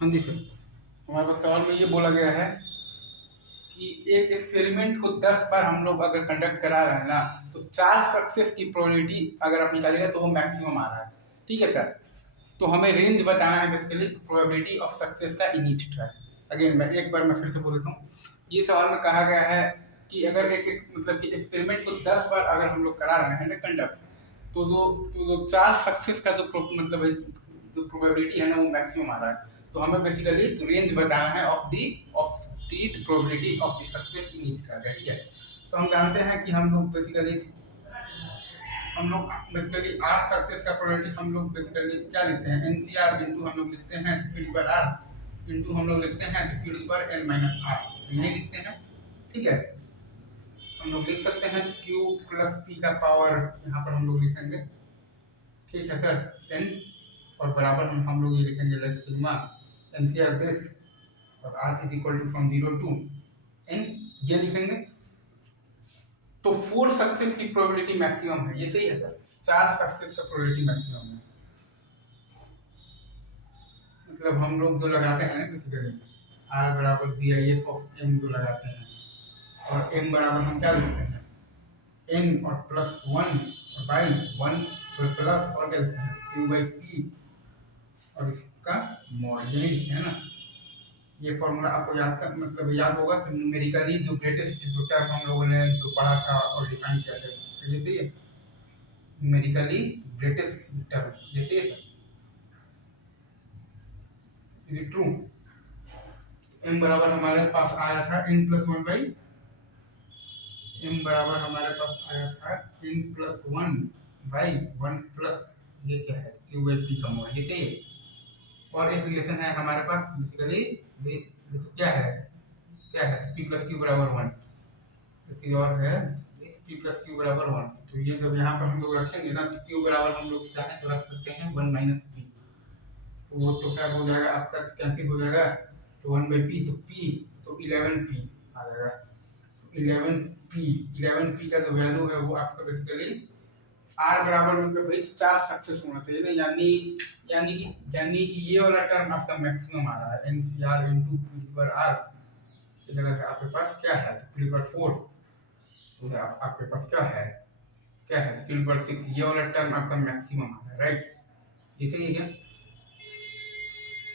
हाँ जी सर, हमारे पास सवाल में ये बोला गया है कि एक एक्सपेरिमेंट को 10 बार हम लोग अगर कंडक्ट करा रहे हैं ना, तो 4 सक्सेस की प्रोबेबिलिटी अगर आप निकालेंगे तो वो मैक्सिमम आ रहा है। ठीक है सर, तो हमें रेंज बताना है बेसिकली, तो प्रोबेबिलिटी ऑफ सक्सेस का इन ईच ट्रायल। अगेन मैं एक बार मैं फिर से बोल देता हूँ, ये सवाल में कहा गया है कि अगर मतलब कि एक्सपेरिमेंट को 10 बार अगर हम लोग करा रहे हैं ना कंडक्ट, तो जो 4 सक्सेस का जो मतलब है, जो प्रोबेबिलिटी है ना, वो मैक्सिमम आ रहा है। तो हमें बेसिकली तो रेंज बताना है of the probability of the success in each trial. ठीक है, तो हम जानते हैं कि हम लोग बेसिकली आर सक्सेस का प्रोबेबिलिटी हम लोग बेसिकली क्या लिखते हैं, एनसीआर इंटू हम लोग लिखते हैं पी डी पर आर इंटू हम लोग लिखते हैं पी डी पर एन माइनस आर, यही लिखते हैं। ठीक है, हम लोग लिख सकते हैं क्यू प्लस पी का पावर यहाँ पर हम लोग लिखेंगे। ठीक है सर, एन और बराबर हम लोग ये लिखेंगे लाइक सिग्मा एनसीआर दिस और R is equal to from 0 to N, ये लिखेंगे। तो 4 सक्सेस की प्रोबेबिलिटी मैक्सिमम है, ये सही है सर। 4 सक्सेस का प्रोबेबिलिटी मैक्सिमम है, मतलब हम लोग जो लगाते हैं ना बेसिकली आर बराबर जी आई एफ ऑफ एम जो लगाते हैं, और एम बराबर हम क्या लिखते हैं, एन और प्लस वन और बाई वन प्लस और क्या लिखते हैं क्यू बाई पी और इसका मॉड, यही लिखते हैं ना। ये फॉर्मूला आपको याद कर मतलब याद होगा कि न्यूमेरिकली जो ग्रेटेस्ट जो टर्म हम लोगों ने जो पढ़ा था और डिफाइन किया था, जैसे ये न्यूमेरिकली ग्रेटेस्ट टर्म, जैसे ये ट्रू। एम बराबर हमारे पास आया था N plus one by, M बराबर हमारे पास आया था N plus one by one plus ये क्या है क्यू बाई पी का मॉड, ये सही है। और एक रिलेशन है हमारे पास बेसिकली, ये तो क्या है पी प्लस क्यू बराबर वन, तो और है पी प्लस क्यू बराबर वन। तो ये जब यहाँ पर हम लोग रखेंगे ना, तो क्यू बराबर हम लोग चाहें तो रख सकते हैं वन माइनस पी, वो तो क्या हो जाएगा आपका, कैंसिल हो जाएगा, तो वन बाई पी, तो पी तो 11p आ जाएगा। 11p का जो वैल्यू है वो आपका बेसिकली आर बराबर मतलब भाई 4 सक्सेस होना चाहिए ना, यानी कि ये वाला टर्म आपका मैक्सिमम आ रहा है, एनसीआर इनटू पी पर आर की जगह आपके पास क्या है, तो पी पर 4, तो आपके पास क्या है पी पर 6, ये वाला टर्म आपका मैक्सिमम आ रहा है, राइट। ये सही है क्या,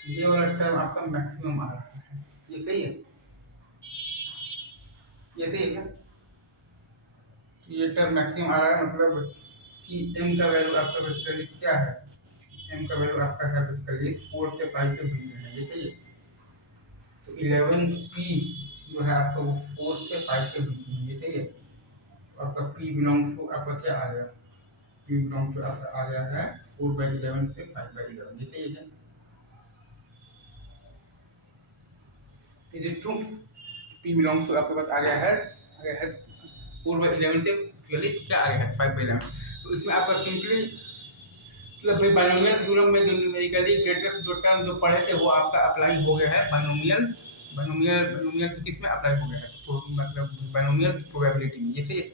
ये वाला टर्म आपका मैक्सिमम आ रहा है, ये सही है, ये सही है क्या, ये टर्म मैक्सिमम आ रहा है, मतलब कि m का वैल्यू आपका बेसिकली क्या है, m का वैल्यू आपका है बेसिकली 4 से 5 के बीच में है, ये सही है। तो 11p जो है आपका वो 4 से 5 के बीच में, ये सही है। आपका p बिलोंग्स टू आपका क्या आ गया, p बिलोंग्स टू आपका आ गया है 4/11 से 5/11, ये सही है। Is it true, p belongs to आपके पास आ गया है 4/11 से फिर क्या आ गया है 5/11। तो इसमें आपका सिंपली मतलब भाई बाइनोमियल थ्योरम में जो न्यूमेरिकली ग्रेटेस्ट जो टर्म जो पढ़े थे वो आपका अप्लाई हो गया है बाइनोमियल तो किस में अप्लाई हो गया है, तो मतलब बाइनोमियल प्रोबेबिलिटी में, ये सही है।